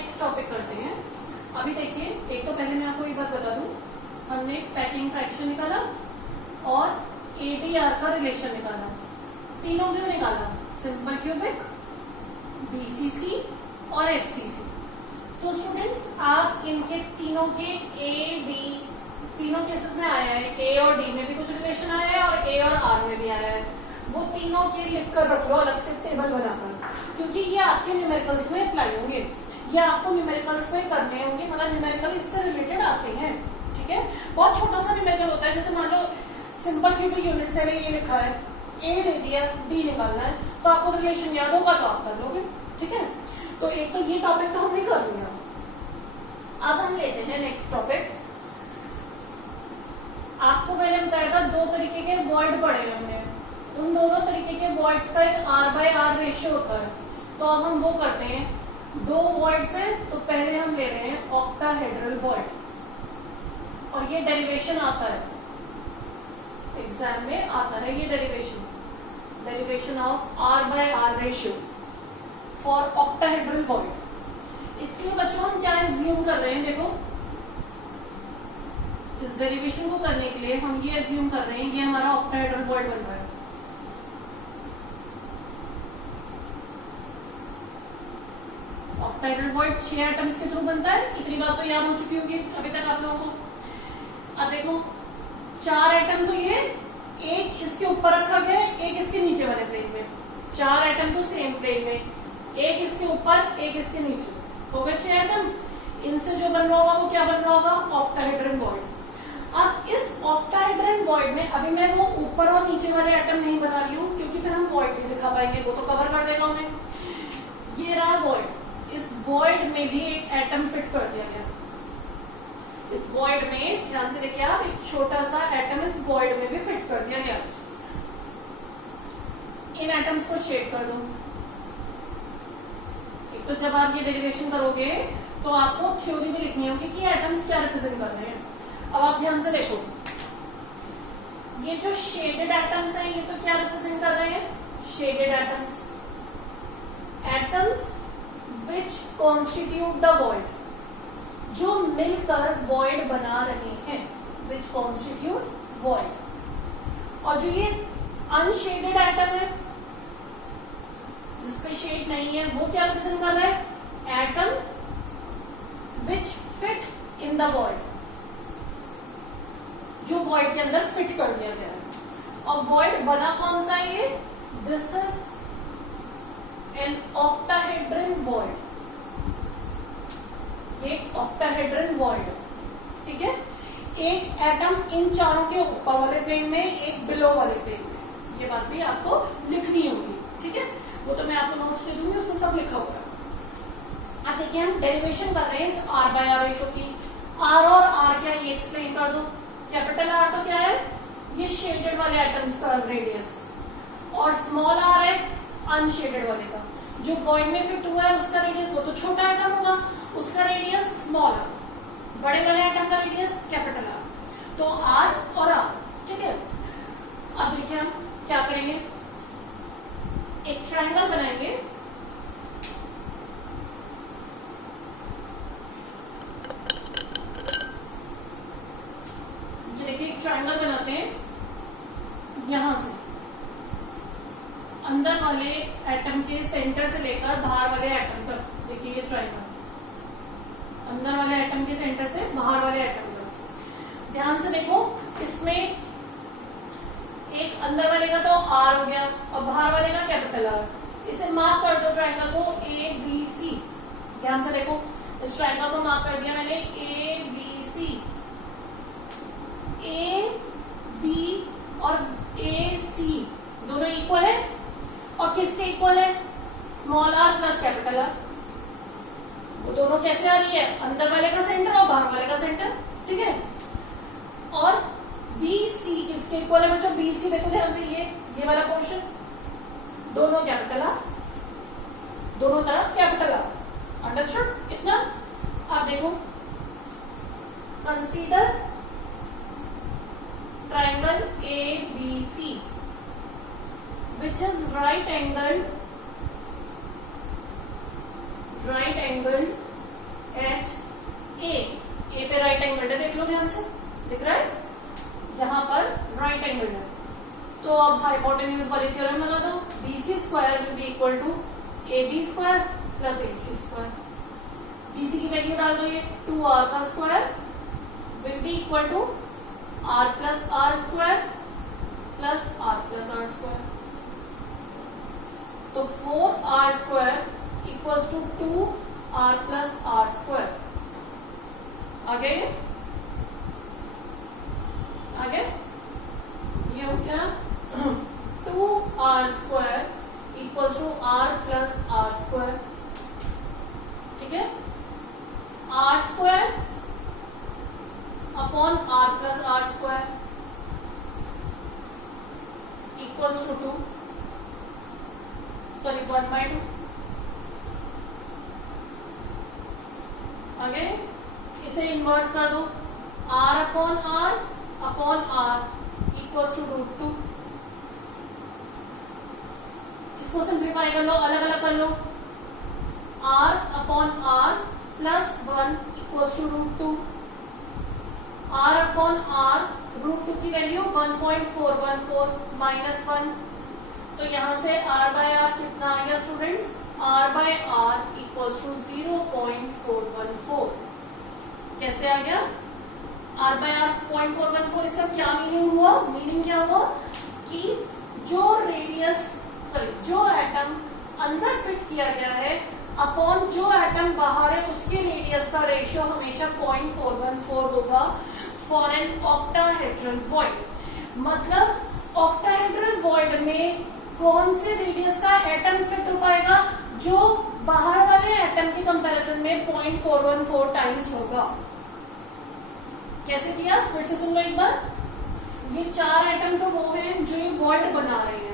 Next topic करते हैं। अभी देखिए, एक तो पहले मैं आपको एक बात बता दूं, हमने पैकिंग फ्रैक्शन निकाला और ATR का रिलेशन निकाला। तीनों क्यों निकाला? सिंपल क्यूबिक, BCC और FCC। तो स्टूडेंट्स, आप इनके तीनों के तीनों केसेस में आया है, A और D में भी कुछ रिलेशन आया है और A और R में भी आया है। वो तीनों के लिखकर रख लो अलग से टेबल बनाकर, क्योंकि ये आपके न्यूमेरिकल्स में अप्लाई होंगे, ये आपको न्यूमेरिकल्स में करने होंगे, मतलब न्यूमेरिकल इससे रिलेटेड आते हैं। ठीक है, बहुत छोटा सा न्यूमेरिकल होता है, जैसे मान लो सिंपल क्यूबिक यूनिट सेल ये लिखा है, A दे दिया, D निकालना है, तो आपको रिलेशन याद होगा तो आप कर लोगे। ठीक है, तो एक तो ये टॉपिक तो हमने कर लिया। अब हम लेते हैं नेक्स्ट टॉपिक। आपको मैंने बताया था दो तरीके के वॉइड पढ़े हमने, उन दोनों तरीके के वॉइड्स का एक R/R रेशियो होता है। तो अब हम वो करते हैं, दो वॉइड्स हैं, तो पहले हम ले रहे हैं ऑक्टाहेड्रल वॉइड, और ये डेरिवेशन आता है एग्जाम में, आता है ये derivation of R/R ratio for octahedral void. इसके लिए बच्चों हम क्या एज्यूम कर रहे हैं, देखो इस डेरिवेशन को करने के लिए हम ये एज्यूम कर रहे हैं, ये हमारा ऑक्टाहेड्रल वॉइड बन रहा है। ऑक्टाहेड्रल वॉइड 6 एटम्स के थ्रू बनता है, इतनी बात तो याद हो चुकी होगी अभी तक आप लोगों को। अब देखो 4 एटम तो ये एक इसके ऊपर रखा गया है, एक इसके नीचे वाले प्लेन में, 4 एटम तो सेम प्लेन में, एक इसके ऊपर एक इसके नीचे, हो गए 6 एटम। इनसे जो बन रहा होगा वो क्या बन रहा होगा? Octahedral void. अब इस ऑक्टाहेड्रल वॉइड में अभी मैं वो ऊपर और नीचे वाले एटम नहीं बना रही हूँ, क्योंकि फिर हम वॉइड नहीं दिखा पाएंगे, वो तो कवर कर देगा उन्हें। ये रहा वॉइड, इस वॉइड में भी एक एटम फिट कर दिया गया। इस वॉइड में ध्यान से देखिए आप, एक छोटा सा एटम इस वॉइड में भी फिट कर दिया गया। इन एटम्स को शेड कर दो। एक तो जब आप ये डेरिवेशन करोगे तो आपको थ्योरी भी लिखनी होगी कि एटम्स क्या रिप्रेजेंट कर रहे हैं। अब आप ध्यान से देखो, ये जो शेडेड एटम्स हैं ये तो क्या रिप्रेजेंट कर रहे हैं? Shaded atoms, atoms which constitute the void, जो मिलकर वॉइड बना रहे हैं, विच कॉन्स्टिट्यूट वॉइड। और जो ये अनशेडेड एटम है जिसपे शेड नहीं है, वो क्या रिप्रेजेंट कर रहा है? Atom which fit in the void, जो वॉइड के अंदर फिट कर दिया गया है। और वॉइड बना कौन सा है? ये this is an octahedral void, ये ऑक्टाहेड्रल वॉइड। ठीक है, एक एटम इन चारों के ऊपर वाले प्लेन में, एक बिलो वाले प्लेन में, ये बात भी आपको लिखनी होगी। ठीक है, वो तो मैं आपको नोट्स दे दूंगी, उसमें सब लिखा होगा। अब देखिए हम डेरिवेशन कर रहे हैं इस R/R रेशियो की। R और R क्या, ये एक्सप्लेन कर दो। कैपिटल R तो क्या है? ये शेडेड वाले एटम्स का रेडियस, और स्मॉल r है अनशेडेड वाले का। जो वॉइड में फिट हुआ है उसका रेडियस, वो तो छोटा एटम होगा, उसका रेडियस स्मॉल r, बड़े वाले एटम का रेडियस कैपिटल R। तो R और R। ठीक है, अब देखिए हम क्या करेंगे, एक ट्रायंगल बनाएंगे। ये देखिए एक ट्रायंगल बनाते हैं, यहां से अंदर वाले एटम के सेंटर से लेकर बाहर वाले एटम तक। देखिए ये ट्रायंगल, अंदर वाले एटम के सेंटर से बाहर वाले एटम तक। ध्यान से देखो, इसमें एक अंदर वाले का तो R हो गया और बाहर वाले का कैपिटल R। इसे मार्क कर दो ट्रायंगल को ABC। ध्यान से देखो, इस ट्रायंगल को मार्क कर दिया मैंने ABC। A, B और AC दोनों इक्वल है, और किसके इक्वल है? Small r plus capital R। वो दोनों कैसे आ रही है? अंदर वाले का सेंटर और बाहर वाले का सेंटर। ठीक है, और BC किसके इक्वल है बच्चों? BC देखो ध्यान से, ये वाला पोर्शन, दोनों कैपिटल R, दोनों तरफ कैपिटल R। अंडरस्टूड इतना? आप देखो, consider triangle ABC which is right angled at A पे राइट एंगल है, देख लो ध्यान से, दिख रहा है यहाँ पर राइट एंगल है। तो अब हाइपोटेन्यूज वाली थ्योरम लगा दो, BC square will be equal to AB square plus AC square. BC की वैल्यू डाल दो, ये 2R का square will be equal to R plus R square plus R plus R square. तो 4R square equals to 2R plus R square. आगे आगे ये हो गया 2R square equals to R plus R square. ठीक है, R square upon R plus R square equals to 2, sorry 1/2। आगे इसे इन्वर्स कर दो, R upon R equals to √2। इसको सिंप्लीफाई कर लो, अलग अलग कर लो, R upon R plus 1 equals to √2। R upon R √2 की वैल्यू 1.414 माइनस 1। तो यहां से R बाय R कितना आ गया students? R by R equals to 0.414। कैसे आ गया? R by R 0.414। इसका क्या मीनिंग हुआ? मीनिंग क्या हुआ कि जो रेडियस जो एटम अंदर फिट किया गया है अपॉन जो एटम बाहर है उसके रेडियस का रेशियो हमेशा 0.414 होगा फॉर एन ऑक्टाहेड्रल वॉइड। मतलब ऑक्टाहेड्रल वॉइड में कौन से रेडियस का एटम फिट हो पाएगा? जो बाहर वाले एटम के कंपैरिजन में 0.414 टाइम्स होगा। कैसे किया? फिर से सुन लो एक बार। ये 4 एटम तो वो हैं जो ये वॉइड बना रहे हैं,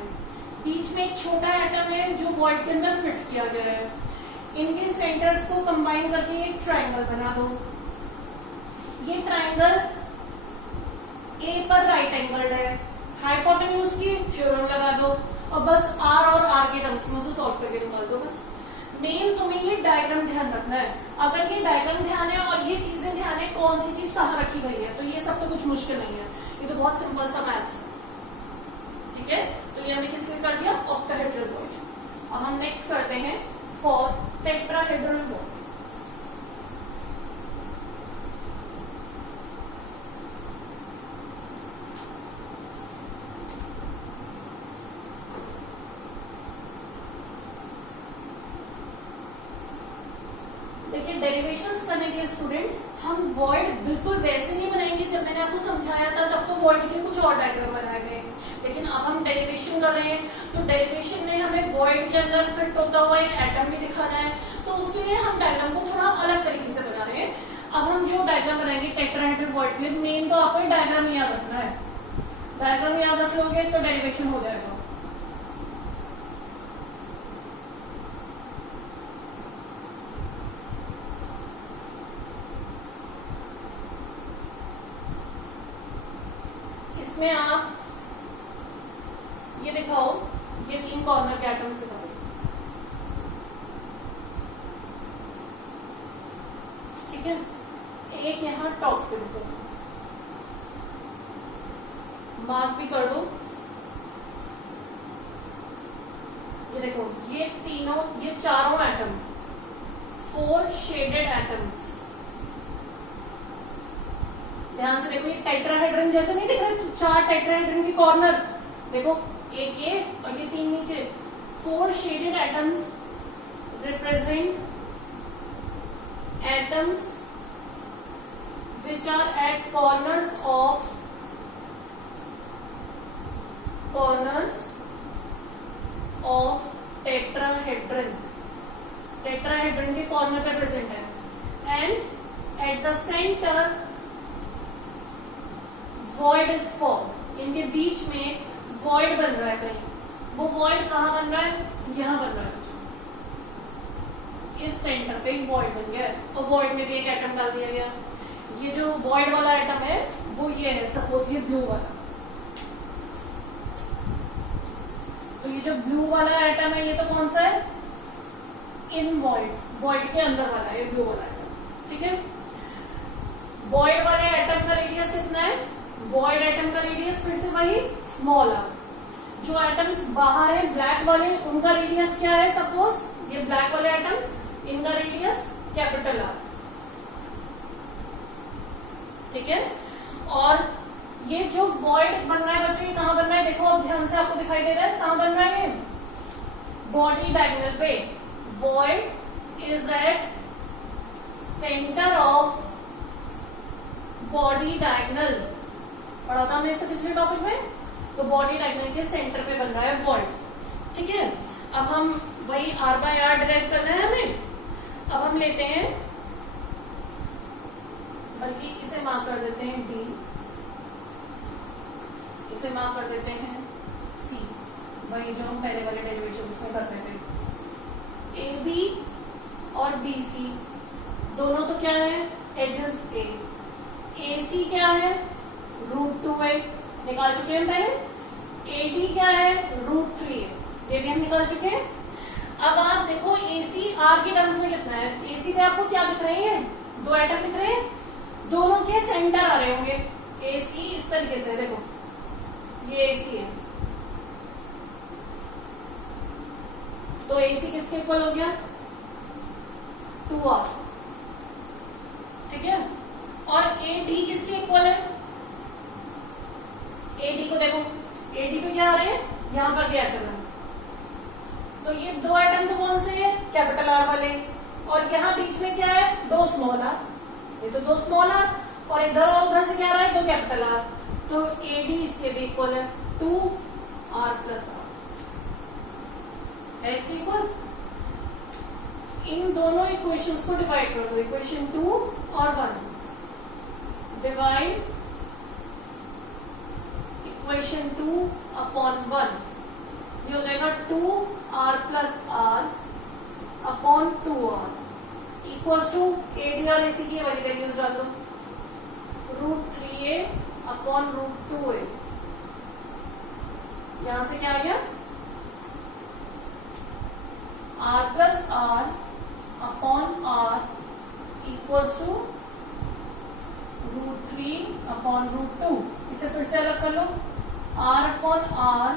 बीच में एक छोटा एटम है जो वॉइड के अंदर फिट किया गया है। इनके सेंटर्स को कंबाइन करके एक ट्राइंगल बना दो। ये ट्राइंगल ए पर राइट एंगल्ड है, हाइपोटेन्यूज की थ्योरम लगा दो और बस R और R के टर्म्स में उसे सॉल्व करके निकाल दो। बस मेन तुम्हें ये डायग्राम ध्यान रखना है। अगर ये डायग्राम ध्यान है और ये चीजें ध्यान है कौन सी चीज कहाँ रखी गई है, तो ये सब तो कुछ मुश्किल नहीं है, ये तो बहुत सिंपल सा मैथ्स है। ठीक है, तो ये हमने किसको कर दिया? Octahedral void. अब हम नेक्स्ट करते हैं फॉर टेट्राहेड्रल वॉइड। देखिए डेरिवेशंस करने के लिए स्टूडेंट्स हम वॉइड बिल्कुल वैसे नहीं बनाएंगे जब मैंने आपको समझाया था, तब तो वॉइड के कुछ और डायग्राम बनाए गए, लेकिन अब हम डेरिवेशन कर रहे हैं तो डेरिवेशन में हमें वॉइड के अंदर फिट होता हुआ एक एटम भी दिखाना है, तो उसके लिए हम डायग्राम को थोड़ा अलग तरीके से बना रहे हैं। अब हम जो डायग्राम बनाएंगे टेट्राहेड्रल वॉइड में, मेन तो आपको डायग्राम याद रखना है। डायग्राम याद रख लोगे तो डेरिवेशन हो जाएगा। इसमें आप ये दिखाओ, ये 3 कॉर्नर के एटम्स दिखाओ। ठीक है, एक यहाँ टॉप फिल करो, मार्क भी कर दो। ये देखो, ये तीनों, ये चारों एटम 4 शेडेड एटम्स। ध्यान से देखो, ये टेट्राहेड्रन जैसे नहीं दिख रहे? तो 4 टेट्राहेड्रन के कॉर्नर देखो, एक ये और ये 3 नीचे। 4 shaded atoms represent atoms which are at corners of tetrahedron। Tetrahedron के कॉर्नर पे प्रेजेंट है and at the centre void is form. इनके बीच में वॉइड बन रहा है कहीं। वो वॉइड कहाँ बन रहा है? यहाँ बन रहा है, इस सेंटर पे एक वॉइड बन गया और वॉइड में भी एक एटम डाल दिया गया। ये जो वॉइड वाला एटम है वो ये है, सपोज ये ब्लू वाला। तो ये जो ब्लू वाला एटम है ये तो कौन सा है? इन वॉइड, वॉइड के अंदर वाला है ये ब्लू वाला एटम। ठीक है। वॉइड वाले एटम का रेडियस कितना है? वॉइड एटम का रेडियस फिर से वही स्मॉल आर। जो एटम्स बाहर है ब्लैक वाले, उनका रेडियस क्या है? सपोज ये ब्लैक वाले एटम्स, इनका रेडियस कैपिटल आर, ठीक है। और ये जो वॉइड बन रहा है बच्चों, ये कहां बन रहा है? देखो अब ध्यान से, आपको दिखाई दे रहा है कहां बन रहा है? ये बॉडी डायगोनल पे। Void is at centre of body diagonal, पढ़ा था हमने इससे पिछले टॉपिक में। तो बॉडी डायगोनल के सेंटर पे बन रहा है वॉइड, ठीक है। अब हम वही आर बाय आर डिराइव करना है हमें। अब हम लेते हैं, बल्कि इसे मार्क कर देते हैं डी, इसे मार्क कर देते हैं सी, वही जो हम पहले वाले डेरिवेशंस में करते थे। ए बी और बी सी दोनों तो क्या है? एजेस ए। ए सी क्या है? √2a, निकाल चुके हैं पहले। ए डी क्या है? √3a, ये भी हम निकाल चुके हैं। अब आप देखो ए सी आर के टर्म्स में कितना है? ए सी पे आपको क्या दिख रहे हैं? दो एटम दिख रहे हैं, दोनों के सेंटर आ रहे होंगे। ए सी इस तरीके से, देखो ये ए सी है, तो ए सी किसके इक्वल हो गया? 2r, ठीक है। और ए डी किसके इक्वल है? ए डी को देखो, ए डी पे क्या आ रहे हैं? यहां पर भी एटम है, तो ये दो एटम तो कौन से है? कैपिटल आर वाले। और यहाँ बीच में क्या है? दो स्मॉल आर, ये तो दो स्मॉल आर, और इधर और उधर से क्या आ रहा है? दो कैपिटल आर। तो ए डी इसके भी इक्वल है 2r + r, है इसके इक्वल। इन दोनों इक्वेशंस को डिवाइड कर दो, इक्वेशन 2 और 1, डिवाइड इक्वेशन 2/1, ये हो जाएगा 2r + r upon 2r equals to A D और ए सी की वाली वैल्यूज डाल दो, √3a अपॉन √2a। यहां से क्या आ गया? r + r upon r equals to √3 upon √2। इसे फिर से अलग कर लो, r upon r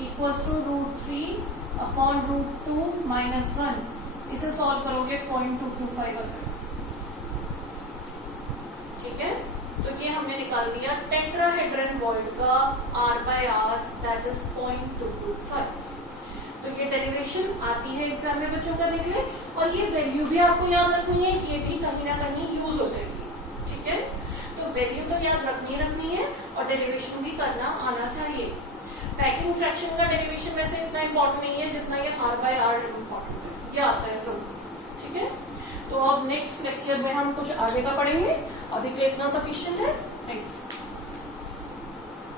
equals to √3 upon √2 - 1। इसे सॉल्व करोगे 0.225 आता, ठीक है। तो ये हमने निकाल दिया टेट्राहेड्रन वॉइड का r by r, that is 0.225। तो ये डेरिवेशन आती है एग्जाम में बच्चों करने के लिए, और ये वैल्यू भी आपको याद रखनी है, ये भी कहीं ना कहीं यूज हो जाएगी, ठीक है। तो वैल्यू तो याद रखनी है, और डेरिवेशन भी करना आना चाहिए। पैकिंग फ्रैक्शन का डेरिवेशन वैसे इतना इंपॉर्टेंट नहीं है जितना ये r बाय r इंपॉर्टेंट है, ये आता है सब, ठीक है। तो अब नेक्स्ट लेक्चर में हम कुछ आगे का पढ़ेंगे, अभी के लिए इतना सफिशिएंट है। Thank you.